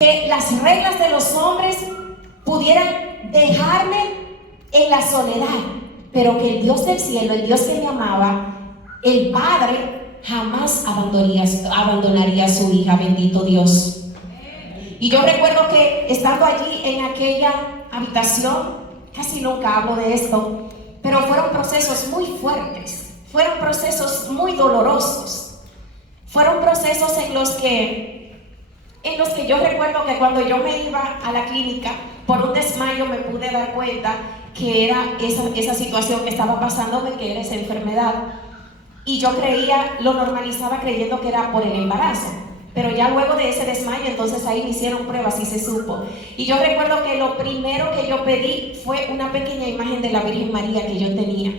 que las reglas de los hombres pudieran dejarme en la soledad, pero que el Dios del cielo, el Dios que me amaba, el Padre, jamás abandonaría a su hija, bendito Dios. Y yo recuerdo que estando allí en aquella habitación, casi nunca hablo de esto, pero fueron procesos muy fuertes, fueron procesos muy dolorosos, fueron procesos en los que yo recuerdo que cuando yo me iba a la clínica por un desmayo me pude dar cuenta que era esa situación que estaba pasándome, que era esa enfermedad, y yo lo normalizaba creyendo que era por el embarazo. Pero ya luego de ese desmayo, entonces ahí me hicieron pruebas y se supo. Y yo recuerdo que lo primero que yo pedí fue una pequeña imagen de la Virgen María que yo tenía.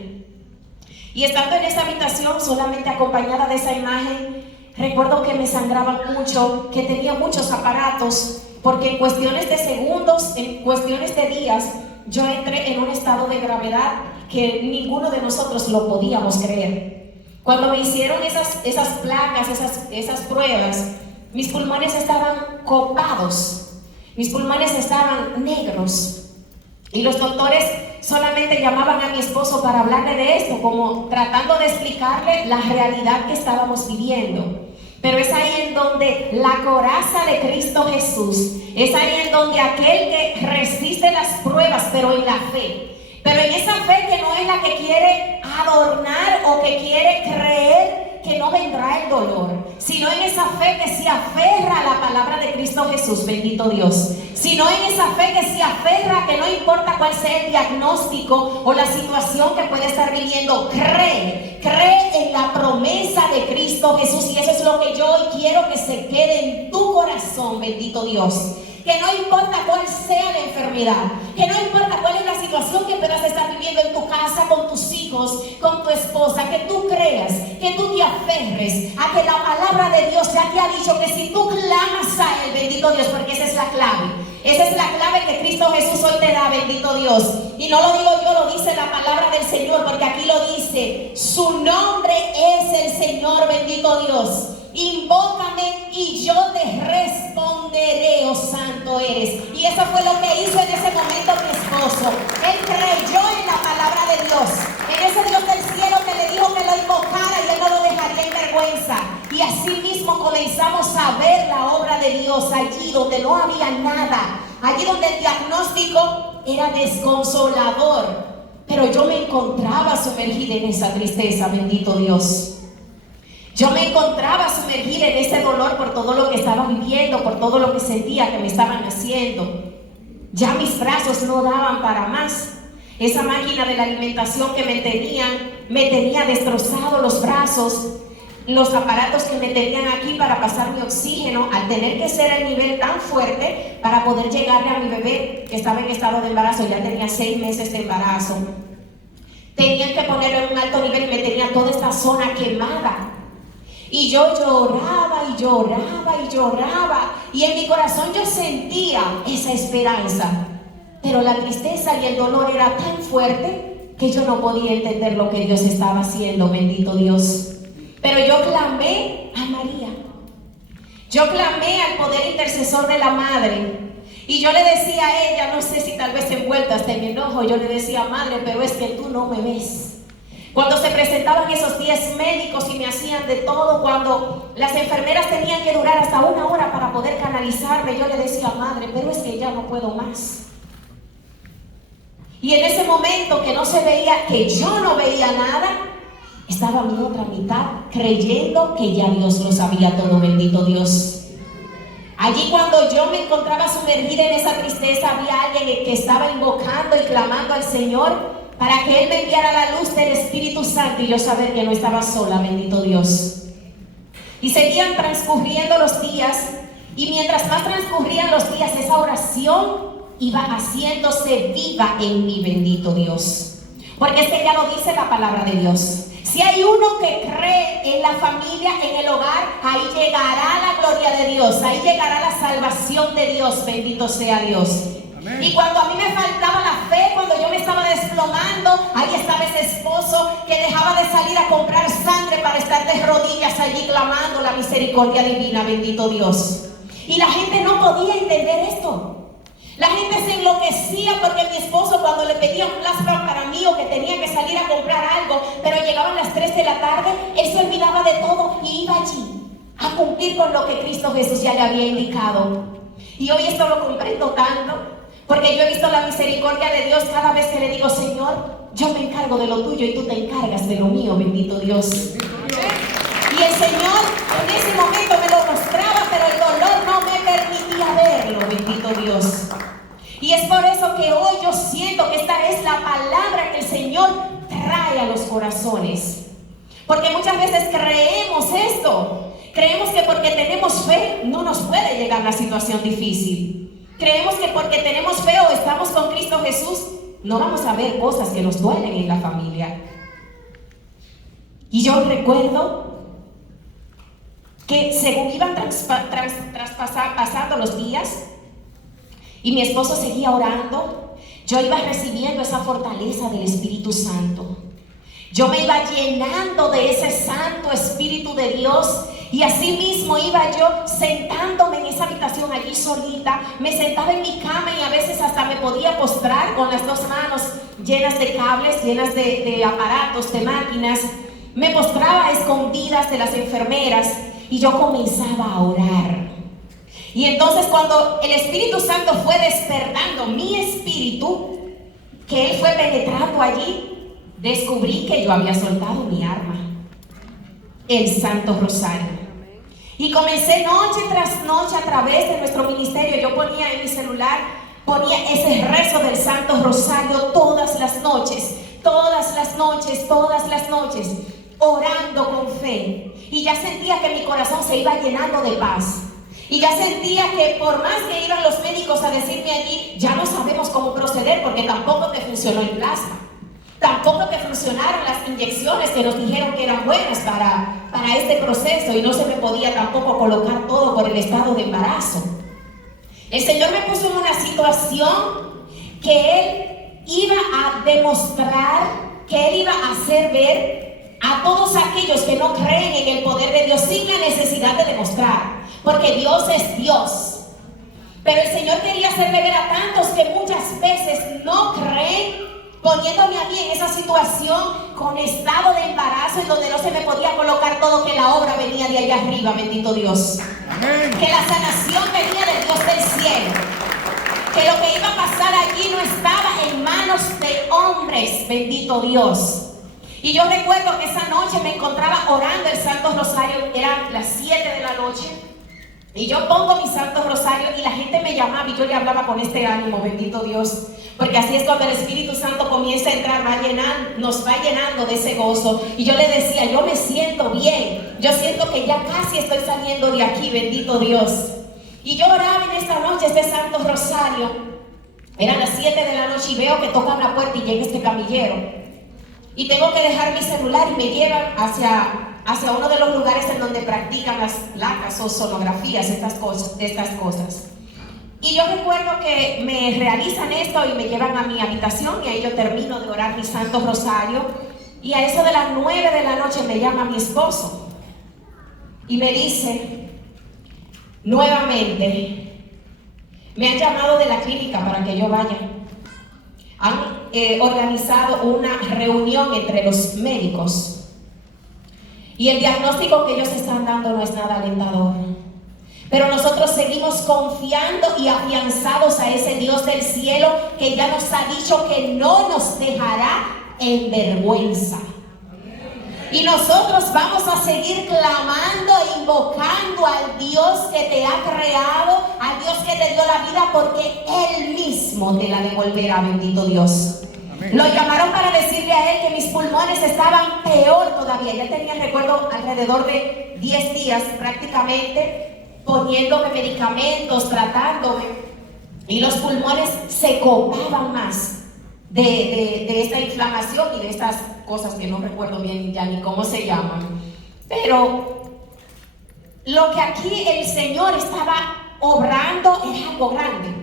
Y estando en esa habitación, solamente acompañada de esa imagen, recuerdo que me sangraba mucho, que tenía muchos aparatos, porque en cuestiones de segundos, en cuestiones de días, yo entré en un estado de gravedad que ninguno de nosotros lo podíamos creer. Cuando me hicieron esas placas, esas pruebas, mis pulmones estaban copados, mis pulmones estaban negros, y los doctores solamente llamaban a mi esposo para hablarle de esto, como tratando de explicarle la realidad que estábamos viviendo. Pero es ahí en donde la coraza de Cristo Jesús, es ahí en donde aquel que resiste las pruebas, pero en la fe, pero en esa fe que no es la que quiere adornar o que quiere creer que no vendrá el dolor, sino en esa fe que se aferra a la palabra de Cristo Jesús, bendito Dios, sino en esa fe que se aferra, que no importa cuál sea el diagnóstico o la situación que puede estar viviendo, cree en la promesa de Cristo Jesús. Y eso es lo que yo hoy quiero que se quede en tu corazón, bendito Dios. Que no importa cuál sea la enfermedad, que no importa cuál es la situación que puedas estar viviendo en tu casa, con tus hijos, con tu esposa, que tú creas, que tú te aferres a que la palabra de Dios ya te ha dicho que si tú clamas a Él, bendito Dios, porque esa es la clave. Esa es la clave que Cristo Jesús hoy te da, bendito Dios. Y no lo digo yo, lo dice la palabra del Señor, porque aquí lo dice, su nombre es el Señor, bendito Dios. Invócame y yo te responderé, oh santo eres. Y eso fue lo que hizo en ese momento mi esposo. Él creyó en la palabra de Dios, en ese Dios del cielo que le dijo que lo invocara y él no lo dejaría en vergüenza. Y así mismo comenzamos a ver la obra de Dios allí donde no había nada, allí donde el diagnóstico era desconsolador, pero yo me encontraba sumergida en esa tristeza, bendito Dios. Yo me encontraba sumergida en ese dolor por todo lo que estaba viviendo, por todo lo que sentía que me estaban haciendo. Ya mis brazos no daban para más. Esa máquina de la alimentación que me tenía destrozado los brazos, los aparatos que me tenían aquí para pasar mi oxígeno, al tener que ser el nivel tan fuerte para poder llegarle a mi bebé que estaba en estado de embarazo, ya tenía 6 meses de embarazo. Tenían que ponerlo en un alto nivel y me tenía toda esta zona quemada. Y yo lloraba y lloraba y lloraba, y en mi corazón yo sentía esa esperanza, pero la tristeza y el dolor era tan fuerte que yo no podía entender lo que Dios estaba haciendo, bendito Dios. Pero yo clamé a María, yo clamé al poder intercesor de la Madre, y yo le decía a ella, no sé si tal vez envuelta hasta en mi enojo, yo le decía, Madre, pero es que tú no me ves. Cuando se presentaban esos 10 médicos y me hacían de todo, cuando las enfermeras tenían que durar hasta 1 hora para poder canalizarme, yo le decía, Madre, pero es que ya no puedo más. Y en ese momento que no se veía, que yo no veía nada, estaba mi otra mitad creyendo que ya Dios lo sabía todo, bendito Dios. Allí cuando yo me encontraba sumergida en esa tristeza, había alguien que estaba invocando y clamando al Señor para que Él me enviara la luz del Espíritu Santo y yo saber que no estaba sola, bendito Dios. Y seguían transcurriendo los días, y mientras más transcurrían los días, esa oración iba haciéndose viva en mí, bendito Dios. Porque es que ya lo dice la palabra de Dios. Si hay uno que cree en la familia, en el hogar, ahí llegará la gloria de Dios, ahí llegará la salvación de Dios, bendito sea Dios. Amén. Y cuando a mí me faltaba la fe, cuando yo me estaba desplomando, ahí estaba ese esposo que dejaba de salir a comprar sangre para estar de rodillas allí clamando la misericordia divina, bendito Dios. Y la gente no podía entender esto. La gente se enloquecía porque mi esposo, cuando le pedía un plan para mí o que tenía que salir a comprar algo, pero llegaban las 3 de la tarde, él se olvidaba de todo y iba allí a cumplir con lo que Cristo Jesús ya le había indicado. Y hoy esto lo comprendo tanto, porque yo he visto la misericordia de Dios cada vez que le digo: Señor, yo me encargo de lo tuyo y tú te encargas de lo mío, bendito Dios. Y el Señor en ese momento me lo mostraba, pero el dolor no me permitía verlo, bendito Dios. Y es por eso que hoy yo siento que esta es la palabra que el Señor trae a los corazones. Porque muchas veces creemos esto. Creemos que porque tenemos fe no nos puede llegar la situación difícil. Creemos que porque tenemos fe o estamos con Cristo Jesús no vamos a ver cosas que nos duelen en la familia. Y yo recuerdo que según iban pasando los días y mi esposo seguía orando, yo iba recibiendo esa fortaleza del Espíritu Santo. Yo me iba llenando de ese Santo Espíritu de Dios. Y así mismo iba yo sentándome en esa habitación allí solita. Me sentaba en mi cama y a veces hasta me podía postrar con las 2 manos llenas de cables, llenas de aparatos, de máquinas. Me postraba a escondidas de las enfermeras y yo comenzaba a orar. Y entonces cuando el Espíritu Santo fue despertando mi espíritu, que Él fue penetrando allí, descubrí que yo había soltado mi arma, el Santo Rosario. Y comencé noche tras noche a través de nuestro ministerio. Yo ponía en mi celular, ponía ese rezo del Santo Rosario todas las noches, orando con fe. Y ya sentía que mi corazón se iba llenando de paz. Y ya sentía que por más que iban los médicos a decirme allí, ya no sabemos cómo proceder, porque tampoco te funcionó el plasma. Tampoco que funcionaron las inyecciones que nos dijeron que eran buenas para este proceso, y no se me podía tampoco colocar todo por el estado de embarazo. El Señor me puso en una situación que Él iba a demostrar, que Él iba a hacer ver a todos aquellos que no creen en el poder de Dios sin la necesidad de demostrar, porque Dios es Dios. Pero el Señor quería hacerme ver a tantos que muchas veces no creen, poniéndome a mí en esa situación con estado de embarazo en donde no se me podía colocar todo, que la obra venía de allá arriba, bendito Dios. Amén. Que la sanación venía del Dios del cielo, que lo que iba a pasar allí no estaba en manos de hombres, bendito Dios. Y yo recuerdo que esa noche me encontraba orando el Santo Rosario, eran las 7 de la noche, y yo pongo mi Santo Rosario y la gente me llamaba y yo le hablaba con este ánimo, bendito Dios. Porque así es cuando el Espíritu Santo comienza a entrar, nos va llenando de ese gozo. Y yo le decía: yo me siento bien, yo siento que ya casi estoy saliendo de aquí, bendito Dios. Y yo oraba en esta noche este Santo Rosario. Eran las 7 de la noche y veo que tocan la puerta y llega este camillero. Y tengo que dejar mi celular y me llevan hacia uno de los lugares en donde practican las placas o sonografías, estas cosas. Y yo recuerdo que me realizan esto y me llevan a mi habitación, y ahí yo termino de orar mi Santo Rosario. Y a eso de las 9 de la noche me llama mi esposo y me dice: nuevamente me han llamado de la clínica para que yo vaya. Han organizado una reunión entre los médicos y el diagnóstico que ellos están dando no es nada alentador. Pero nosotros seguimos confiando y afianzados a ese Dios del cielo, que ya nos ha dicho que no nos dejará en vergüenza. Y nosotros vamos a seguir clamando e invocando al Dios que te ha creado, al Dios que te dio la vida, porque Él mismo te la devolverá, bendito Dios. Amén. Lo llamaron para decirle a él que mis pulmones estaban peor todavía. Ya tenía, recuerdo, alrededor de 10 días prácticamente poniéndome medicamentos, tratándome, y los pulmones se copaban más de esta inflamación y de estas cosas que no recuerdo bien ya ni cómo se llaman. Pero lo que aquí el Señor estaba obrando era algo grande,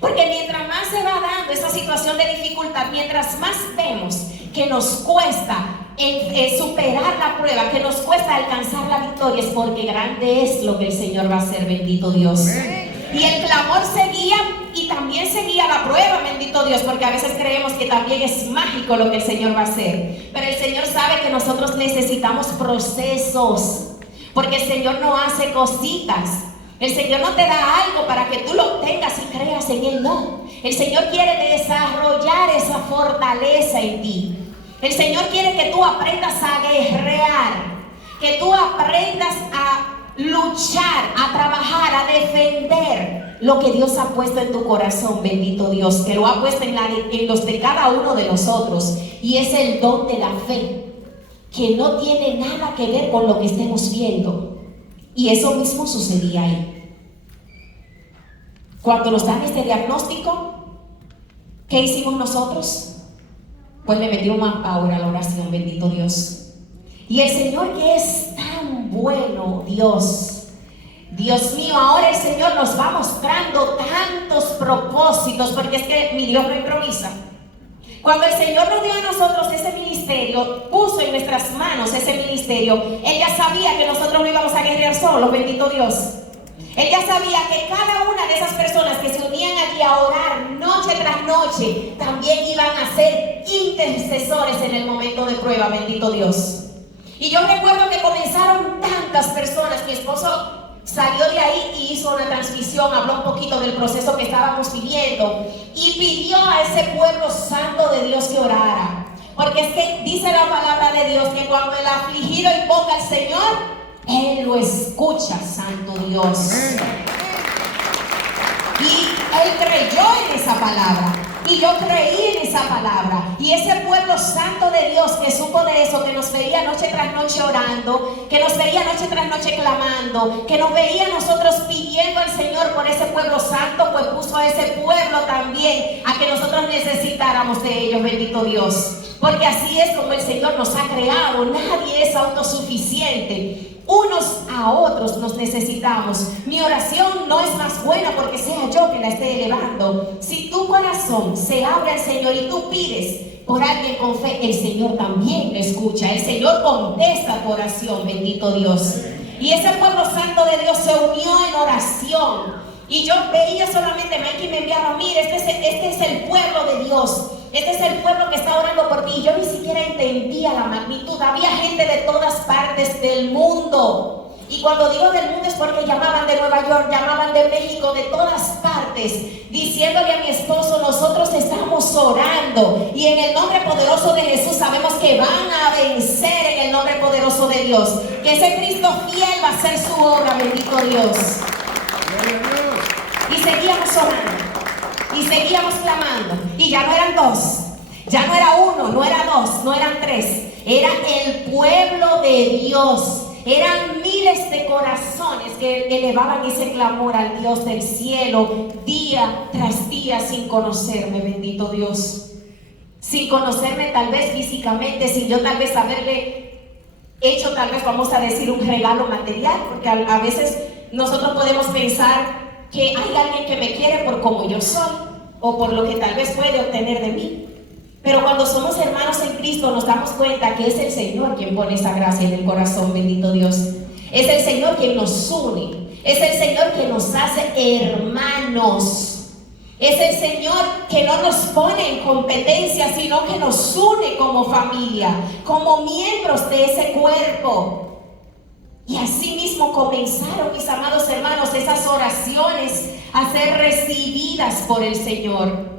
porque mientras más se va dando esa situación de dificultad, mientras más vemos que nos cuesta en superar la prueba, que nos cuesta alcanzar la victoria, es porque grande es lo que el Señor va a hacer, bendito Dios. Y el clamor seguía y también seguía la prueba, bendito Dios, porque a veces creemos que también es mágico lo que el Señor va a hacer. Pero el Señor sabe que nosotros necesitamos procesos, porque el Señor no hace cositas. El Señor no te da algo para que tú lo obtengas y creas en Él, no. El Señor quiere desarrollar esa fortaleza en ti. El Señor quiere que tú aprendas a guerrear, que tú aprendas a luchar, a trabajar, a defender lo que Dios ha puesto en tu corazón, bendito Dios, que lo ha puesto en los de cada uno de nosotros, y es el don de la fe, que no tiene nada que ver con lo que estemos viendo. Y eso mismo sucedía ahí. Cuando nos dan este diagnóstico, ¿qué hicimos nosotros? Pues le metimos más power a la oración, bendito Dios. Y el Señor, que es tan bueno, Dios mío, ahora el Señor nos va mostrando tantos propósitos, porque es que mi Dios no improvisa. Cuando el Señor nos dio a nosotros ese ministerio, puso en nuestras manos ese ministerio, Él ya sabía que nosotros no íbamos a guerrear solos, bendito Dios. Él ya sabía que cada una de esas personas que se unían allí a orar noche tras noche, también iban a ser intercesores en el momento de prueba, bendito Dios. Y yo recuerdo que comenzaron tantas personas. Mi esposo salió de ahí y hizo una transmisión, habló un poquito del proceso que estábamos viviendo y pidió a ese pueblo santo de Dios que orara. Porque es que dice la palabra de Dios que cuando el afligido invoca al Señor, Él lo escucha, santo Dios. Y Él creyó en esa palabra. Y yo creí en esa palabra. Y ese pueblo santo de Dios que supo de eso, que nos veía noche tras noche orando, que nos veía noche tras noche clamando, que nos veía nosotros pidiendo al Señor por ese pueblo santo, pues puso a ese pueblo también a que nosotros necesitáramos de ellos, bendito Dios. Porque así es como el Señor nos ha creado. Nadie es autosuficiente. Unos a otros nos necesitamos. Mi oración no es más buena porque sea yo que la esté elevando. Si tu corazón se abre al Señor y tú pides por alguien con fe, el Señor también lo escucha. El Señor contesta tu oración, bendito Dios. Y ese pueblo santo de Dios se unió en oración. Y yo veía solamente, Mikey me enviaba, mire, este es el pueblo de Dios. Este es el pueblo que está orando por ti. Y yo ni siquiera entendía la magnitud. Había gente de todas partes del mundo. Y cuando digo del mundo es porque llamaban de Nueva York, llamaban de México, de todas partes, diciéndole a mi esposo, nosotros estamos orando. Y en el nombre poderoso de Jesús sabemos que van a vencer en el nombre poderoso de Dios. Que ese Cristo fiel va a hacer su obra, bendito Dios. Y seguíamos orando. Y seguíamos clamando. Y ya no eran dos, ya no era uno, no era dos, no eran tres. Era el pueblo de Dios. Eran miles de corazones que elevaban ese clamor al Dios del cielo día tras día sin conocerme, bendito Dios. Sin conocerme tal vez físicamente, sin yo tal vez haberle hecho tal vez, vamos a decir, un regalo material. Porque a veces nosotros podemos pensar que hay alguien que me quiere por como yo soy o por lo que tal vez puede obtener de mí. Pero cuando somos hermanos en Cristo nos damos cuenta que es el Señor quien pone esa gracia en el corazón, bendito Dios. Es el Señor quien nos une. Es el Señor quien nos hace hermanos. Es el Señor que no nos pone en competencia, sino que nos une como familia, como miembros de ese cuerpo. Y así mismo comenzaron, mis amados hermanos, esas oraciones a ser recibidas por el Señor.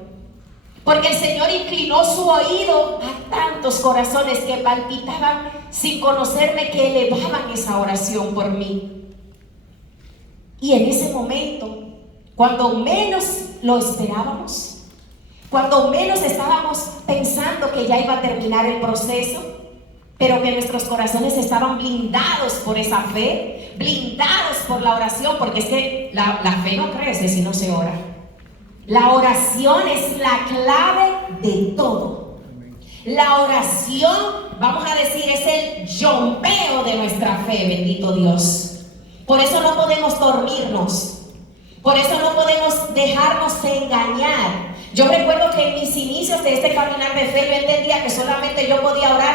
Porque el Señor inclinó su oído a tantos corazones que palpitaban sin conocerme, que elevaban esa oración por mí. Y en ese momento, cuando menos lo esperábamos, cuando menos estábamos pensando que ya iba a terminar el proceso, pero que nuestros corazones estaban blindados por esa fe, blindados por la oración, porque es que la fe no crece si no se ora. La oración es la clave de todo. La oración, vamos a decir, es el yompeo de nuestra fe, bendito Dios. Por eso no podemos dormirnos. Por eso no podemos dejarnos engañar. Yo recuerdo que en mis inicios de este caminar de fe yo entendía que solamente yo podía orar